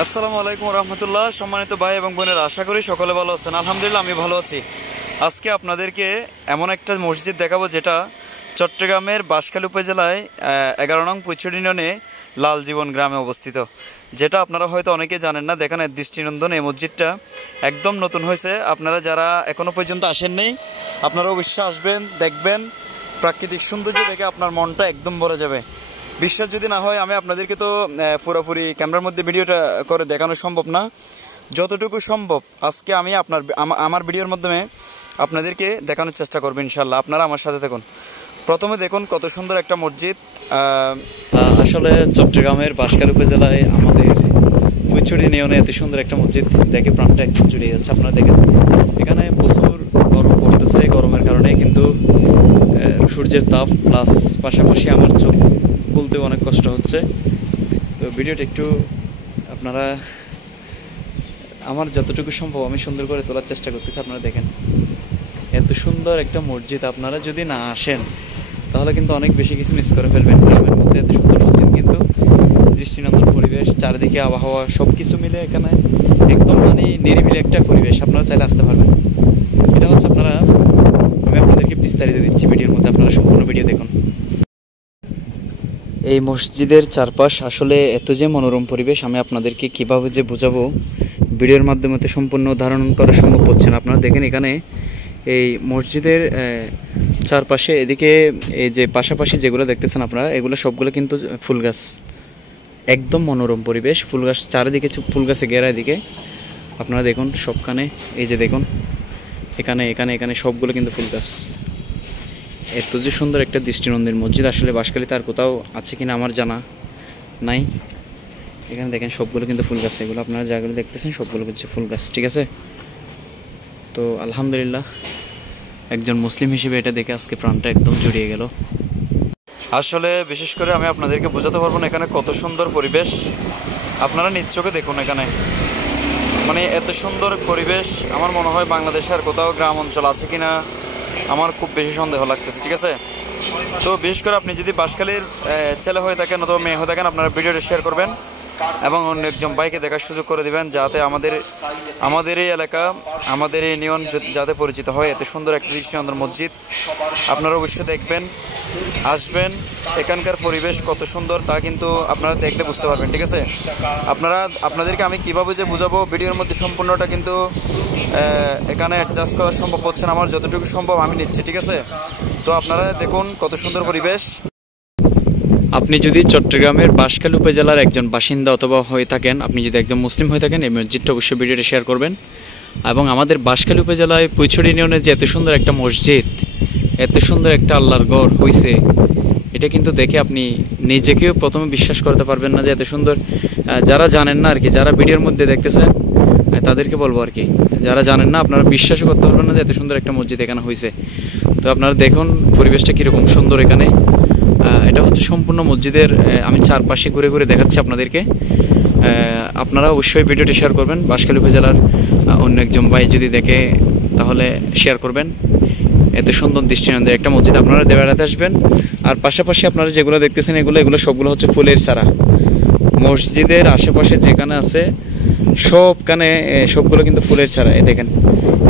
আসসালামু আলাইকুম রহমতুল্লাহ। সম্মানিত ভাই এবং বোনেরা, আশা করি সকলে ভালো আছেন। আলহামদুলিল্লাহ আমি ভালো আছি। আজকে আপনাদেরকে এমন একটা মসজিদ দেখাবো যেটা চট্টগ্রামের বাঁশখালী উপজেলায় 11 নং পুইছড়ি ইউনিয়নে লাল জীবন গ্রামে অবস্থিত, যেটা আপনারা হয়তো অনেকে জানেন না। দেখেন দৃষ্টিনন্দন এই মসজিদটা একদম নতুন হয়েছে। আপনারা যারা এখনও পর্যন্ত আসেননি, আপনারা অবশ্যই আসবেন, দেখবেন। প্রাকৃতিক সৌন্দর্য দেখে আপনার মনটা একদম ভরে যাবে। বিশ্বাস যদি না হয়, আমি আপনাদেরকে তো পুরোপুরি ক্যামেরার মধ্যে ভিডিওটা করে দেখানো সম্ভব না। যতটুকু সম্ভব আজকে আমি আমার ভিডিওর মাধ্যমে আপনাদেরকে দেখানোর চেষ্টা করব ইনশাল্লাহ। আপনারা আমার সাথে থাকুন। প্রথমে দেখুন কত সুন্দর একটা মসজিদ। আসলে চট্টগ্রামের বাঁশখালী উপজেলায় আমাদের পুইছড়ি ইউনিয়নে এত সুন্দর একটা মসজিদ দেখে প্রাণটা একদম জুড়ে যাচ্ছে। আপনারা দেখেন এখানে প্রচুর গরম পড়তেছে। গরমের কারণে কিন্তু সূর্যের তাপ প্লাস পাশাপাশি আমার চোখ বলতেও অনেক কষ্ট হচ্ছে। তো ভিডিওটা একটু আপনারা আমার যতটুকু সম্ভব আমি সুন্দর করে তোলার চেষ্টা করতেছি। আপনারা দেখেন এত সুন্দর একটা মসজিদ। আপনারা যদি না আসেন তাহলে কিন্তু অনেক বেশি কিছু মিস করে ফেলবেন। গ্রামের মধ্যে এত সুন্দর মসজিদ, কিন্তু দৃষ্টিনন্দন পরিবেশ, চারিদিকে আবহাওয়া সব কিছু মিলে এখানে একদম নিরিবিলি একটা পরিবেশ। আপনারা চাইলে আসতে পারবেন। এটা হচ্ছে আমি আপনাদেরকে বিস্তারিত দিচ্ছি ভিডিওর মধ্যে। আপনারা সম্পূর্ণ ভিডিও দেখুন। এই মসজিদের চারপাশ আসলে এত যে মনোরম পরিবেশ, আমি আপনাদেরকে কীভাবে যে বোঝাবো ভিডিওর মাধ্যমে তো সম্পূর্ণ ধারণ করা সম্ভব হচ্ছে না। আপনারা দেখেন এখানে এই মসজিদের চারপাশে এদিকে এই যে পাশাপাশি যেগুলো দেখতেছেন আপনারা, এগুলো সবগুলো কিন্তু ফুল গাছ। একদম মনোরম পরিবেশ, ফুল গাছ চারিদিকে, ফুল গাছে ঘেরা। এদিকে আপনারা দেখুন সবখানে, এই যে দেখুন এখানে এখানে এখানে সবগুলো কিন্তু ফুল গাছ। এত যে সুন্দর একটা দৃষ্টিনন্দন মসজিদ আসলে বাঁশখালীতে আর কোথাও আছে কিনা আমার জানা নাই। এখানে দেখেন সবগুলো কিন্তু ফুল গাছ। এগুলো আপনারা জায়গাগুলো দেখতেছেন সবগুলো হচ্ছে ফুল গাছ, ঠিক আছে। তো আলহামদুলিল্লাহ একজন মুসলিম হিসেবে এটা দেখে আজকে প্রাণটা একদম জুড়িয়ে গেল। আসলে বিশেষ করে আমি আপনাদেরকে বোঝাতে পারবো না এখানে কত সুন্দর পরিবেশ। আপনারা নিজ চোখে দেখুন এখানে, এত সুন্দর পরিবেশ। আমার মনে হয় বাংলাদেশে আর কোথাও গ্রাম অঞ্চল আছে কিনা আমার খুব বেশি সন্দেহ লাগতেছে, ঠিক আছে। তো বিশেষ করে আপনি যদি বাঁশখালীর ছেলে হয়ে থাকেন অথবা মেয়ে হয়ে থাকেন, আপনারা ভিডিওটা শেয়ার করবেন এবং অন্য একজন ভাইকে দেখার সুযোগ করে দিবেন, যাতে আমাদের এই এলাকা, আমাদের এই ইউনিয়ন যাতে পরিচিত হয়। এত সুন্দর একটা দৃষ্টিনন্দন মসজিদ আপনারা অবশ্যই দেখবেন, আসবেন। এখানকার পরিবেশ কত সুন্দর তা কিন্তু আপনারা দেখলে বুঝতে পারবেন, ঠিক আছে। আপনাদেরকে আমি কীভাবে যে বোঝাবো ভিডিওর মধ্যে সম্পূর্ণটা কিন্তু এখানে অ্যাডজাস্ট করা সম্ভব হচ্ছে না। আমার যতটুকু সম্ভব আমি নিচ্ছি, ঠিক আছে। তো আপনারা দেখুন কত সুন্দর পরিবেশ। আপনি যদি চট্টগ্রামের বাঁশখালী উপজেলার একজন বাসিন্দা অথবা হয়ে থাকেন, আপনি যদি একজন মুসলিম হয়ে থাকেন, এই মসজিদটা অবশ্যই ভিডিওটা শেয়ার করবেন। এবং আমাদের বাঁশখালী উপজেলায় পুইছড়ি ইউনিয়নে যে এত সুন্দর একটা মসজিদ, এত সুন্দর একটা আল্লাহর ঘর হয়েছে, এটা কিন্তু দেখে আপনি নিজেকেও প্রথমে বিশ্বাস করতে পারবেন না যে এত সুন্দর। যারা জানেন না আর কি, যারা ভিডিওর মধ্যে দেখতেছেন তাদেরকে বলবো আর কি, যারা জানেন না আপনারা বিশ্বাসও করতে পারবেন না যে এত সুন্দর একটা মসজিদ এখানে হয়েছে। তো আপনারা দেখুন পরিবেশটা কীরকম সুন্দর এখানে। এটা হচ্ছে সম্পূর্ণ মসজিদের, আমি চারপাশে ঘুরে ঘুরে দেখাচ্ছি আপনাদেরকে। আপনারা অবশ্যই ভিডিওটি শেয়ার করবেন। বাঁশখালী উপজেলার অন্য একজন ভাই যদি দেখে তাহলে শেয়ার করবেন। এত সুন্দর দৃষ্টিনন্দন একটা মসজিদ আপনারা বেড়াতে আসবেন। আর পাশাপাশি আপনারা যেগুলো দেখতেছেন এগুলো সবগুলো হচ্ছে ফুলের চারা। মসজিদের আশেপাশে যেখানে আছে সবগুলো কিন্তু ফুলের চারা। দেখেন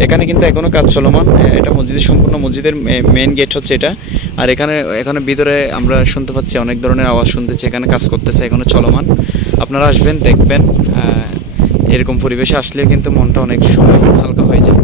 এখানে কিন্তু এখনও কাজ চলমান। এটা মসজিদের সম্পূর্ণ মসজিদের মেইন গেট হচ্ছে এটা। আর এখানে ভিতরে আমরা শুনতে পাচ্ছি অনেক ধরনের আওয়াজ শুনতেছি, এখানে কাজ করতেছে, এখনো চলমান। আপনারা আসবেন, দেখবেন। এরকম পরিবেশে আসলে কিন্তু মনটা অনেক সময় হালকা হয়ে যায়।